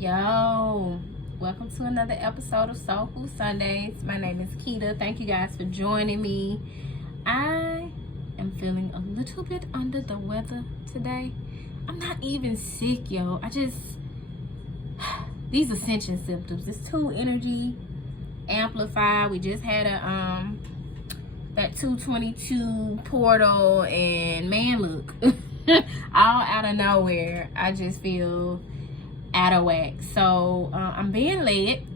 Yo, welcome to another episode of Soul Food Sundays. My name is Keita. Thank you guys for joining me. I am feeling a little bit under the weather today. I'm not even sick, yo. These ascension symptoms. It's too energy amplified. We just had that 222 portal, and man, look, all out of nowhere. I just feel out of whack. So I'm being led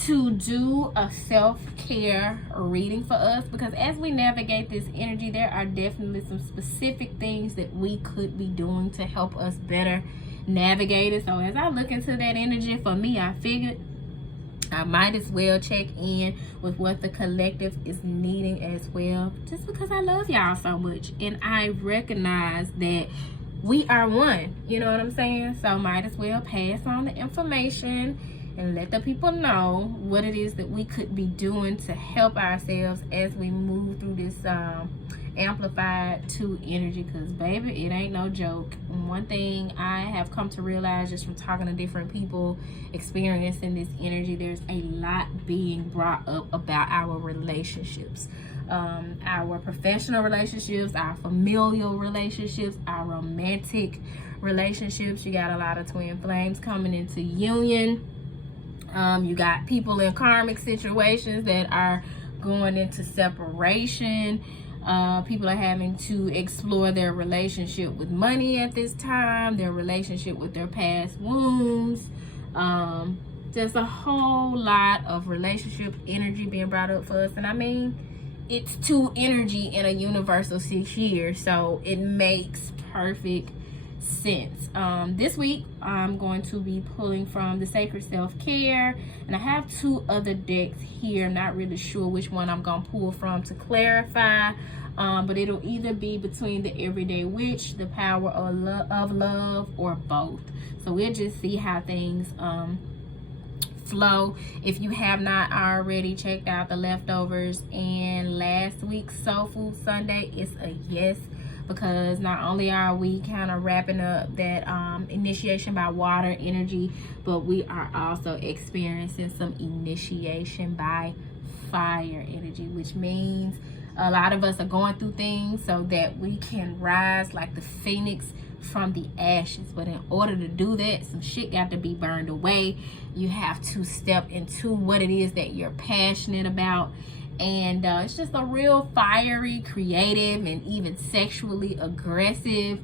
to do a self-care reading for us, because as we navigate this energy, there are definitely some specific things that we could be doing to help us better navigate it. So as I look into that energy, for me, I figured I might as well check in with what the collective is needing as well, just because I love y'all so much and I recognize that we are one, you know what I'm saying? So might as well pass on the information and let the people know what it is that we could be doing to help ourselves as we move through this amplified 2 energy, because baby, it ain't no joke. And one thing I have come to realize just from talking to different people experiencing this energy, there's a lot being brought up about our relationships. Our professional relationships, our familial relationships, our romantic relationships. You got a lot of twin flames coming into union. You got people in karmic situations that are going into separation. People are having to explore their relationship with money at this time, their relationship with their past wounds. There's a whole lot of relationship energy being brought up for us, and I mean, it's 2 energy in a universal 6 years, so it makes perfect sense. This week I'm going to be pulling from the Sacred Self-Care, and I have 2 other decks here. I'm not really sure which one I'm gonna pull from to clarify, but it'll either be between the Everyday Witch, the Power of Love, or both. So we'll just see how things flow. If you have not already checked out the leftovers and last week's Soul Food Sunday, it's a yes, because not only are we kind of wrapping up that initiation by water energy, but we are also experiencing some initiation by fire energy, which means a lot of us are going through things so that we can rise like the phoenix from the ashes. But in order to do that, some shit got to be burned away. You have to step into what it is that you're passionate about, and it's just a real fiery, creative, and even sexually aggressive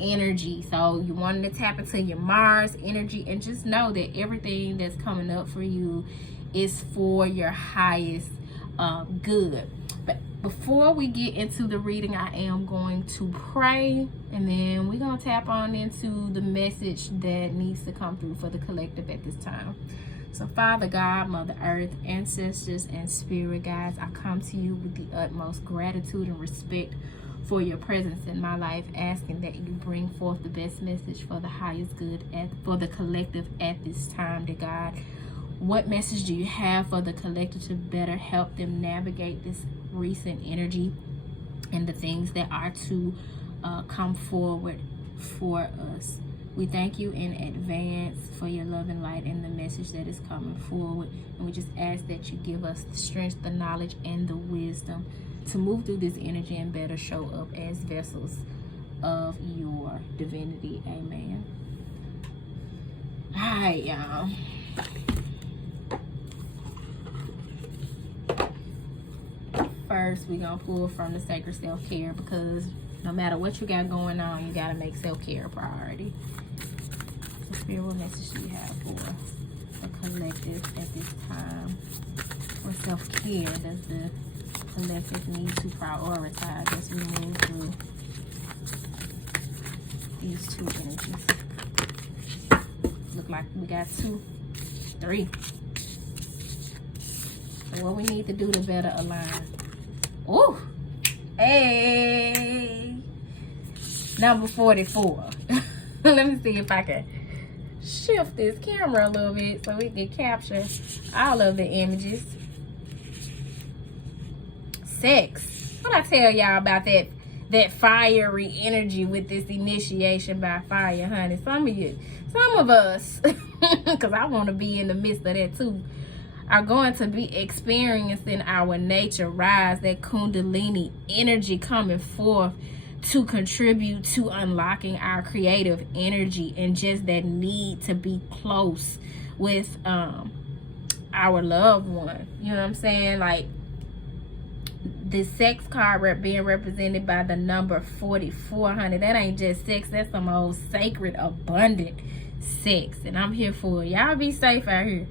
energy. So you wanted to tap into your Mars energy and just know that everything that's coming up for you is for your highest good. But before we get into the reading, I am going to pray, and then we're going to tap on into the message that needs to come through for the collective at this time. So Father God, Mother Earth, ancestors, and spirit guides, I come to you with the utmost gratitude and respect for your presence in my life, asking that you bring forth the best message for the highest good for the collective at this time, dear God. What message do you have for the collective to better help them navigate this recent energy and the things that are to come forward for us? We thank you in advance for your love and light and the message that is coming forward. And we just ask that you give us the strength, the knowledge, and the wisdom to move through this energy and better show up as vessels of your divinity. Amen. All right, y'all. First, we're going to pull from the Sacred Self-Care, because no matter what you got going on, you got to make self-care a priority. So Spirit, what message do you have for the collective at this time? What self-care does the collective need to prioritize as we move through these 2 energies? Look like we got 2, 3. So what we need to do to better align? Oh, hey, number 44. Let me see if I can shift this camera a little bit so we can capture all of the images. Sex. What I tell y'all about that fiery energy with this initiation by fire, honey? Some of us because I want to be in the midst of that too, are going to be experiencing our nature rise, that Kundalini energy coming forth to contribute to unlocking our creative energy, and just that need to be close with our loved one. You know what I'm saying? Like the sex card being represented by the number 4400. That ain't just sex, that's some old sacred abundant sex, and I'm here for it. Y'all be safe out here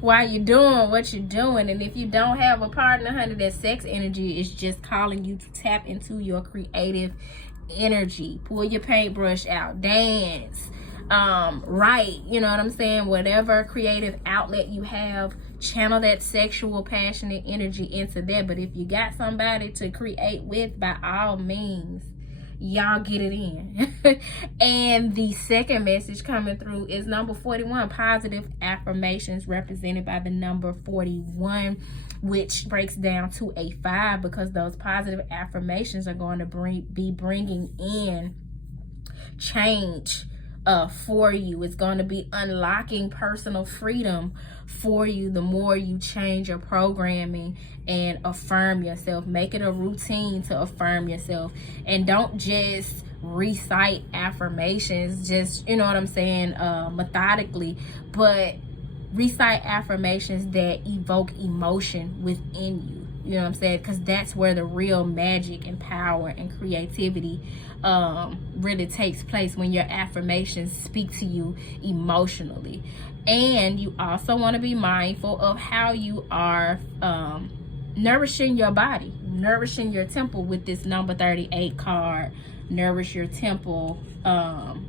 while you're doing what you're doing. And if you don't have a partner, honey, that sex energy is just calling you to tap into your creative energy. Pull your paintbrush out, dance, write, you know what I'm saying, whatever creative outlet you have, channel that sexual passionate energy into that. But if you got somebody to create with, by all means, y'all get it in. And the second message coming through is number 41, positive affirmations, represented by the number 41, which breaks down to a 5, because those positive affirmations are going to be bringing in change for you. It's going to be unlocking personal freedom for you the more you change your programming and affirm yourself. Make it a routine to affirm yourself, and don't just recite affirmations, just, you know what I'm saying, methodically, but recite affirmations that evoke emotion within you. You know what I'm saying? Because that's where the real magic and power and creativity really takes place, when your affirmations speak to you emotionally. And you also want to be mindful of how you are nourishing your body, nourishing your temple with this number 38 card. Nourish your temple,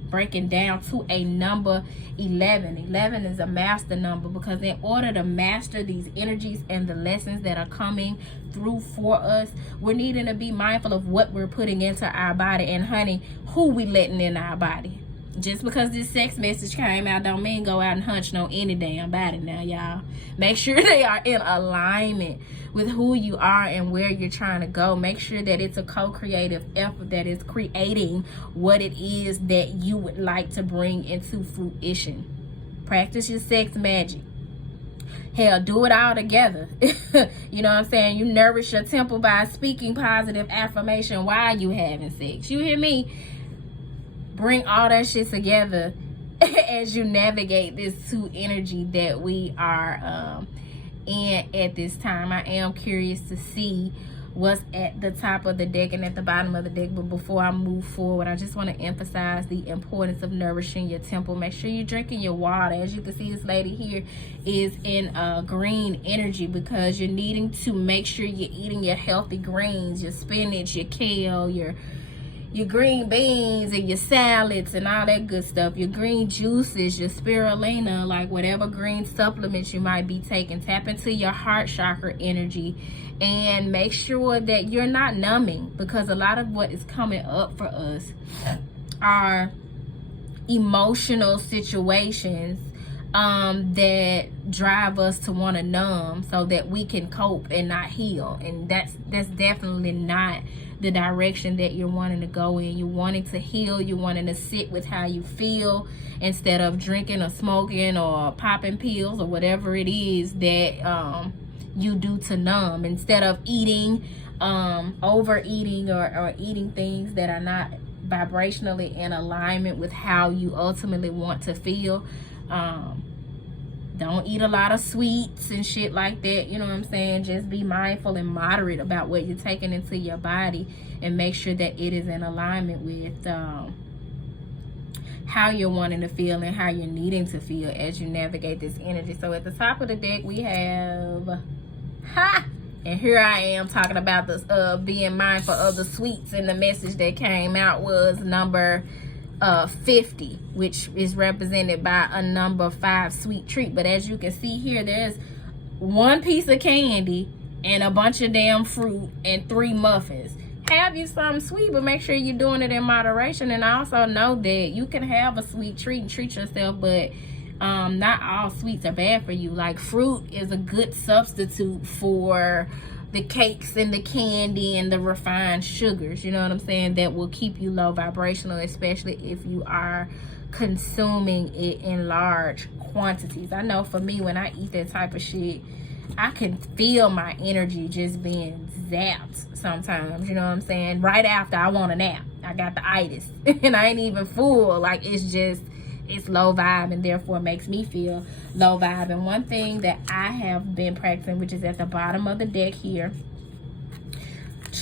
breaking down to a number 11. 11 is a master number, because in order to master these energies and the lessons that are coming through for us, we're needing to be mindful of what we're putting into our body, and honey, who we letting in our body. Just because this sex message came out don't mean go out and hunch no any damn body now, y'all. Make sure they are in alignment with who you are and where you're trying to go. Make sure that it's a co-creative effort that is creating what it is that you would like to bring into fruition. Practice your sex magic. Hell, do it all together. You know what I'm saying? You nourish your temple by speaking positive affirmation while you having sex. You hear me? Bring all that shit together as you navigate this 2 energy that we are in at this time. I am curious to see what's at the top of the deck and at the bottom of the deck. But before I move forward, I just want to emphasize the importance of nourishing your temple. Make sure you're drinking your water. As you can see, this lady here is in green energy, because you're needing to make sure you're eating your healthy greens, your spinach, your kale, your green beans, and your salads and all that good stuff, your green juices, your spirulina, like whatever green supplements you might be taking. Tap into your heart chakra energy, and make sure that you're not numbing, because a lot of what is coming up for us are emotional situations that drive us to want to numb so that we can cope and not heal. And that's definitely not the direction that you're wanting to go in. You're wanting to heal. You're wanting to sit with how you feel, instead of drinking or smoking or popping pills or whatever it is that you do to numb. Instead of eating, overeating, or eating things that are not vibrationally in alignment with how you ultimately want to feel. Don't eat a lot of sweets and shit like that. You know what I'm saying? Just be mindful and moderate about what you're taking into your body, and make sure that it is in alignment with how you're wanting to feel and how you're needing to feel as you navigate this energy. So at the top of the deck, we have and here I am talking about this being mindful of the sweets, and the message that came out was number 50, which is represented by a number 5 sweet treat. But as you can see here, there's 1 piece of candy and a bunch of damn fruit and 3 muffins. Have you something sweet, but make sure you're doing it in moderation. And I also know that you can have a sweet treat and treat yourself, but not all sweets are bad for you. Like fruit is a good substitute for the cakes and the candy and the refined sugars, you know what I'm saying, that will keep you low vibrational, especially if you are consuming it in large quantities. I know for me, when I eat that type of shit, I can feel my energy just being zapped sometimes, you know what I'm saying? Right after I want a nap. I got the itis and I ain't even full. Like, it's low vibe, and therefore makes me feel low vibe. And one thing that I have been practicing, which is at the bottom of the deck here,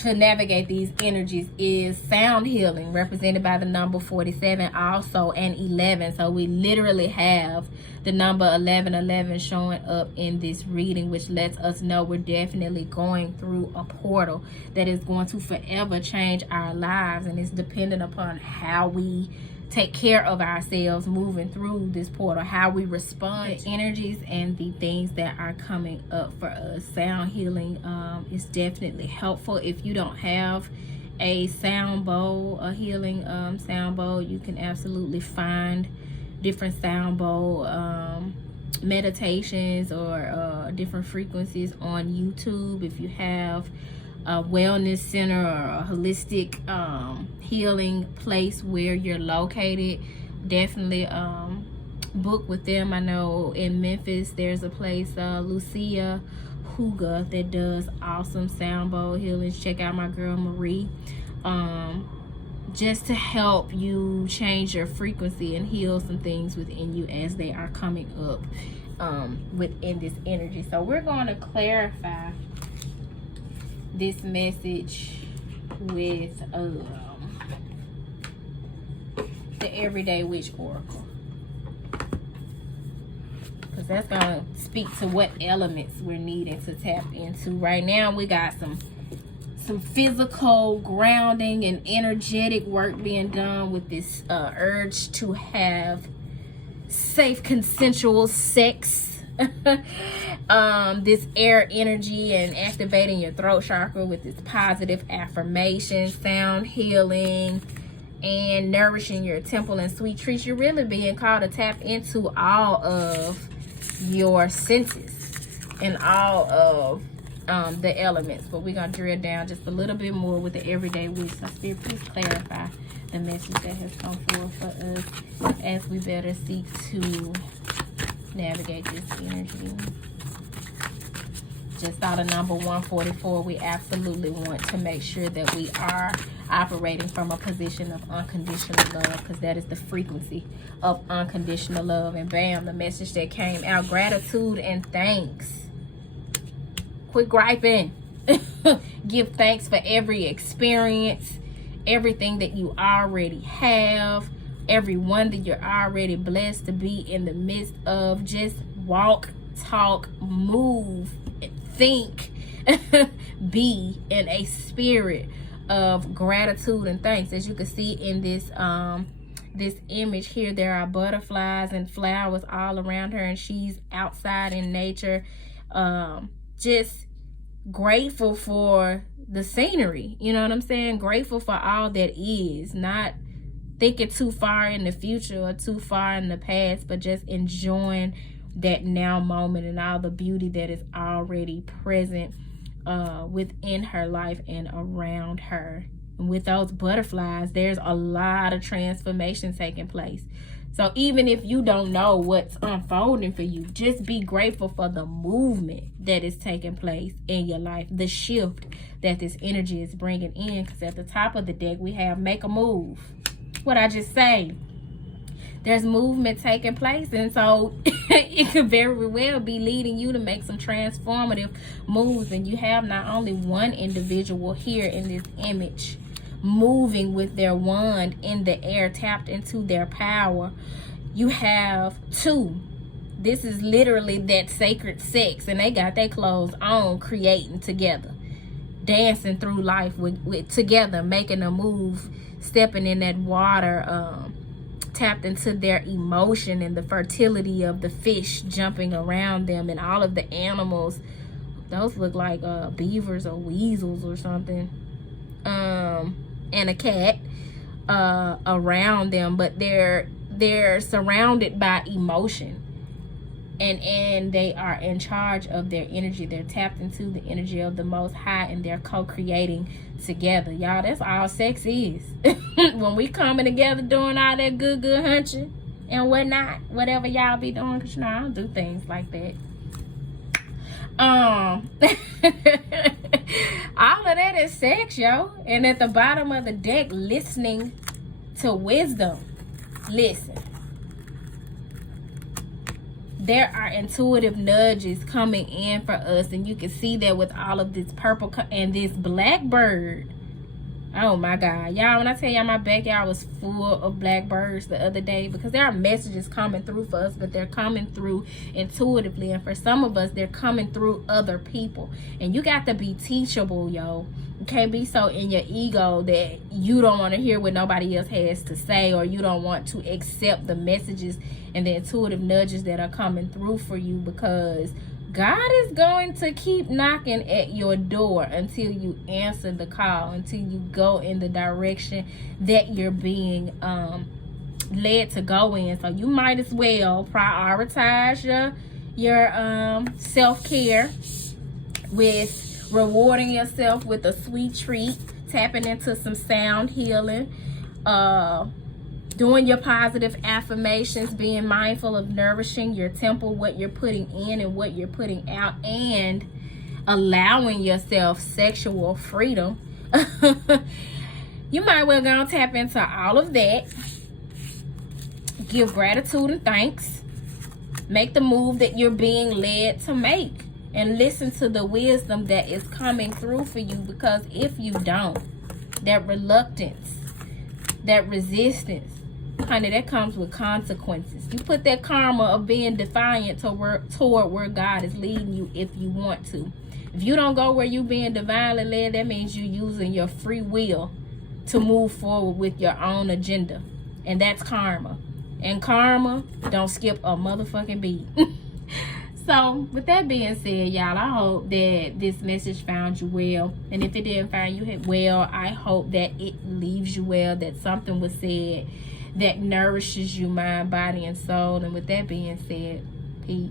to navigate these energies, is sound healing, represented by the number 47, also and 11. So we literally have the number 1111 showing up in this reading, which lets us know we're definitely going through a portal that is going to forever change our lives, and it's dependent upon how we take care of ourselves moving through this portal, how we respond to energies and the things that are coming up for us. Sound healing is definitely helpful. If you don't have a sound bowl, a healing sound bowl, you can absolutely find different sound bowl meditations or different frequencies on YouTube. If you have a wellness center or a holistic healing place where you're located, definitely book with them. I know in Memphis there's a place, Lucia Huga, that does awesome sound bowl healings. Check out my girl Marie, just to help you change your frequency and heal some things within you as they are coming up within this energy. So we're going to clarify this message with the Everyday Witch Oracle, because that's going to speak to what elements we're needing to tap into. Right now we got some physical grounding and energetic work being done with this urge to have safe consensual sex. This air energy, and activating your throat chakra with this positive affirmation, sound healing, and nourishing your temple and sweet treats. You're really being called to tap into all of your senses and all of the elements. But we're gonna drill down just a little bit more with the Everyday Witch. So Spirit, please clarify the message that has come forth for us as we better seek to navigate this energy. Just out of number 144, we absolutely want to make sure that we are operating from a position of unconditional love, because that is the frequency of unconditional love. And bam, the message that came out: gratitude and thanks. Quit griping. Give thanks for every experience, everything that you already have, everyone that you're already blessed to be in the midst of. Just walk, talk, move, think, be in a spirit of gratitude and thanks. As you can see in this this image here, there are butterflies and flowers all around her, and she's outside in nature, just grateful for the scenery, you know what I'm saying? Grateful for all that is, not thinking too far in the future or too far in the past, but just enjoying that now moment and all the beauty that is already present within her life and around her. And with those butterflies, there's a lot of transformation taking place. So even if you don't know what's unfolding for you, just be grateful for the movement that is taking place in your life, the shift that this energy is bringing in. Because at the top of the deck, we have make a move. What I just say, there's movement taking place, and so it could very well be leading you to make some transformative moves. And you have not only one individual here in this image moving with their wand in the air, tapped into their power. You have two. This is literally that sacred sex, and they got their clothes on, creating together, dancing through life with together, making a move, stepping in that water, tapped into their emotion and the fertility of the fish jumping around them, and all of the animals. Those look like beavers or weasels or something, and a cat around them, but they're surrounded by emotion. and they are in charge of their energy. They're tapped into the energy of the Most High, and they're co-creating together. Y'all, that's all sex is. When we coming together doing all that good hunching and whatnot, whatever y'all be doing, because I don't do things like that. All of that is sex, yo. And at the bottom of the deck, listening to wisdom. Listen. There are intuitive nudges coming in for us, and you can see that with all of this purple and this blackbird. Oh my God, y'all, when I tell y'all my backyard was full of blackbirds the other day, because there are messages coming through for us, but they're coming through intuitively, and for some of us they're coming through other people. And you got to be teachable, yo. You can't be so in your ego that you don't want to hear what nobody else has to say, or you don't want to accept the messages and the intuitive nudges that are coming through for you, because God is going to keep knocking at your door until you answer the call, until you go in the direction that you're being led to go in. So you might as well prioritize your self-care with rewarding yourself with a sweet treat, tapping into some sound healing, doing your positive affirmations, being mindful of nourishing your temple, what you're putting in and what you're putting out, and allowing yourself sexual freedom. You might well go and tap into all of that. Give gratitude and thanks. Make the move that you're being led to make, and listen to the wisdom that is coming through for you, because if you don't, that reluctance, that resistance, honey, that comes with consequences. You put that karma of being defiant toward where God is leading you if you want to. If you don't go where you being divinely led, that means you using your free will to move forward with your own agenda. And that's karma. And karma don't skip a motherfucking beat. So, with that being said, y'all, I hope that this message found you well. And if it didn't find you well, I hope that it leaves you well, that something was said that nourishes you, mind, body, and soul. And with that being said, peace.